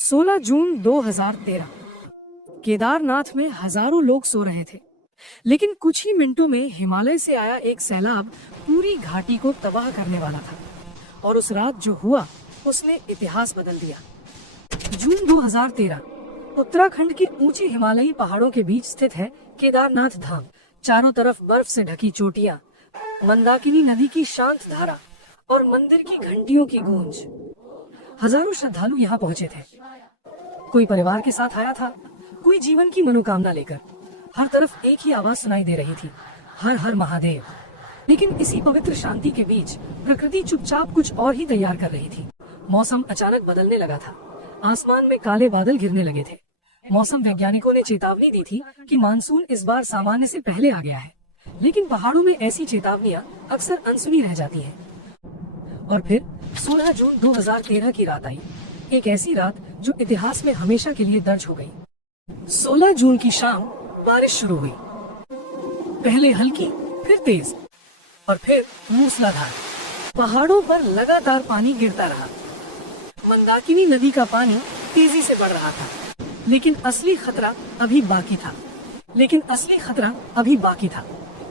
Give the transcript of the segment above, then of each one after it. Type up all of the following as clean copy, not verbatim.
16 जून 2013 केदारनाथ में हजारों लोग सो रहे थे, लेकिन कुछ ही मिनटों में हिमालय से आया एक सैलाब पूरी घाटी को तबाह करने वाला था। और उस रात जो हुआ उसने इतिहास बदल दिया। जून 2013 उत्तराखंड के ऊंचे हिमालयी पहाड़ों के बीच स्थित है केदारनाथ धाम। चारों तरफ बर्फ से ढकी चोटियां, मंदाकिनी नदी की शांत धारा और मंदिर की घंटियों की गूंज। हजारों श्रद्धालु यहाँ पहुँचे थे। कोई परिवार के साथ आया था, कोई जीवन की मनोकामना लेकर। हर तरफ एक ही आवाज सुनाई दे रही थी, हर हर महादेव। लेकिन इसी पवित्र शांति के बीच प्रकृति चुपचाप कुछ और ही तैयार कर रही थी। मौसम अचानक बदलने लगा था। आसमान में काले बादल घिरने लगे थे। मौसम वैज्ञानिकों ने चेतावनी दी थी कि मानसून इस बार सामान्य से पहले आ गया है। लेकिन पहाड़ों में ऐसी चेतावनियां अक्सर अनसुनी रह जाती हैं। और फिर 16 जून 2013 की रात आई, एक ऐसी रात जो इतिहास में हमेशा के लिए दर्ज हो गई। 16 जून की शाम बारिश शुरू हुई, पहले हल्की, फिर तेज और फिर मूसलाधार। पहाड़ों पर लगातार पानी गिरता रहा। मंदाकिनी नदी का पानी तेजी से बढ़ रहा था, लेकिन असली खतरा अभी बाकी था।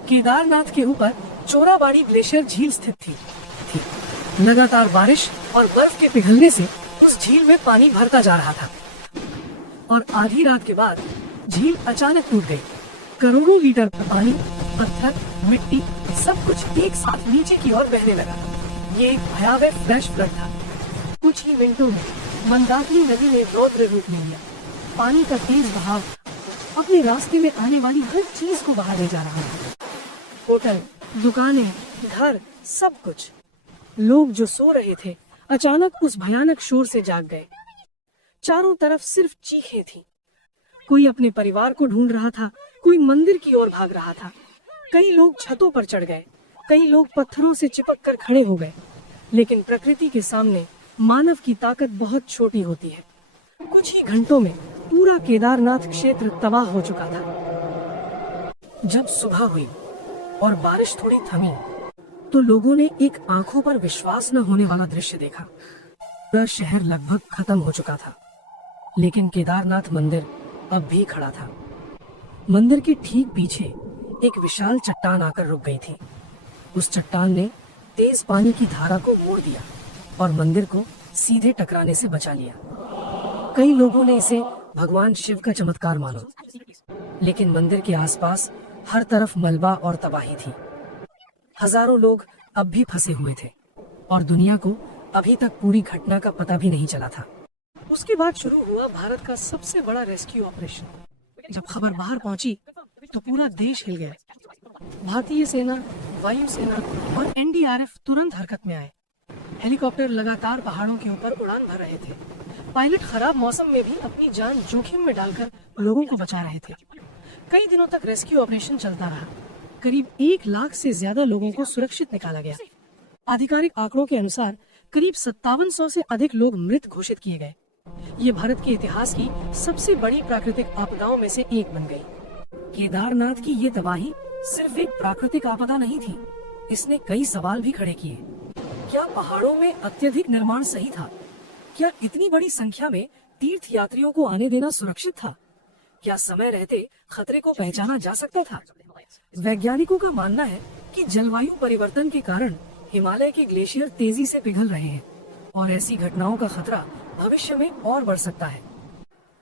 केदारनाथ के ऊपर चोराबाड़ी ग्लेशियर झील स्थित थी। लगातार बारिश और बर्फ के पिघलने से उस झील में पानी भरता जा रहा था और आधी रात के बाद झील अचानक टूट गई। करोड़ों लीटर पानी, पत्थर, मिट्टी सब कुछ एक साथ नीचे की ओर बहने लगा। ये एक भयावह फ्लैश फ्लड था। कुछ ही मिनटों में मंदाकिनी नदी ने रौद्र रूप ले लिया। पानी का तेज बहाव अपने रास्ते में आने वाली हर चीज को बहा ले जा रहा था। होटल, दुकानें, घर, सब कुछ। लोग जो सो रहे थे अचानक उस भयानक शोर से जाग गए। चारों तरफ सिर्फ चीखें थीं। कोई अपने परिवार को ढूंढ रहा था, कोई मंदिर की ओर भाग रहा था। कई लोग छतों पर चढ़ गए, कई लोग पत्थरों से चिपक कर खड़े हो गए। लेकिन प्रकृति के सामने मानव की ताकत बहुत छोटी होती है। कुछ ही घंटों में पूरा केदारनाथ क्षेत्र तबाह हो चुका था। जब सुबह हुई और बारिश थोड़ी थमी, तो लोगों ने एक आंखों पर विश्वास न होने वाला दृश्य देखा। पूरा शहर लगभग खत्म हो चुका था, लेकिन केदारनाथ मंदिर अब भी खड़ा था। मंदिर के ठीक पीछे एक विशाल चट्टान आकर रुक गई थी। उस चट्टान ने तेज पानी की धारा को मोड़ दिया और मंदिर को सीधे टकराने से बचा लिया। कई लोगों ने इसे भगवान शिव का चमत्कार माना, लेकिन मंदिर के आसपास हर तरफ मलबा और तबाही थी। हजारों लोग अब भी फंसे हुए थे और दुनिया को अभी तक पूरी घटना का पता भी नहीं चला था। उसके बाद शुरू हुआ भारत का सबसे बड़ा रेस्क्यू ऑपरेशन। जब खबर बाहर पहुंची तो पूरा देश हिल गया। भारतीय सेना, वायुसेना और एनडीआरएफ तुरंत हरकत में आए। हेलीकॉप्टर लगातार पहाड़ों के ऊपर उड़ान भर रहे थे। पायलट खराब मौसम में भी अपनी जान जोखिम में डालकर लोगों को बचा रहे थे। कई दिनों तक रेस्क्यू ऑपरेशन चलता रहा। करीब 1 लाख से ज्यादा लोगों को सुरक्षित निकाला गया। आधिकारिक आंकड़ों के अनुसार करीब 5700 से अधिक लोग मृत घोषित किए गए। ये भारत के इतिहास की सबसे बड़ी प्राकृतिक आपदाओं में से एक बन गई। केदारनाथ की ये तबाही सिर्फ एक प्राकृतिक आपदा नहीं थी, इसने कई सवाल भी खड़े किए। क्या पहाड़ों में अत्यधिक निर्माण सही था? क्या इतनी बड़ी संख्या में तीर्थ यात्रियों को आने देना सुरक्षित था? क्या समय रहते खतरे को पहचाना जा सकता था? वैज्ञानिकों का मानना है कि जलवायु परिवर्तन के कारण हिमालय के ग्लेशियर तेजी से पिघल रहे हैं और ऐसी घटनाओं का खतरा भविष्य में और बढ़ सकता है।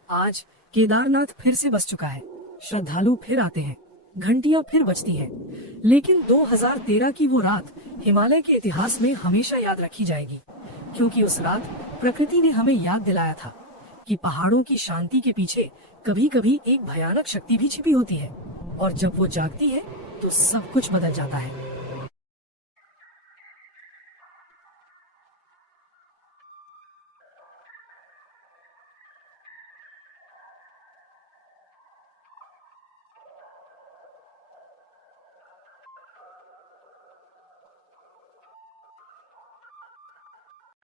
आज केदारनाथ फिर से बस चुका है। श्रद्धालु फिर आते हैं, घंटियां फिर बजती हैं। लेकिन 2013 की वो रात हिमालय के इतिहास में हमेशा याद रखी जाएगी, क्योंकि उस रात प्रकृति ने हमें याद दिलाया था कि पहाड़ों की शांति के पीछे कभी कभी एक भयानक शक्ति भी छिपी होती है, और जब वो जागती है तो सब कुछ बदल जाता है।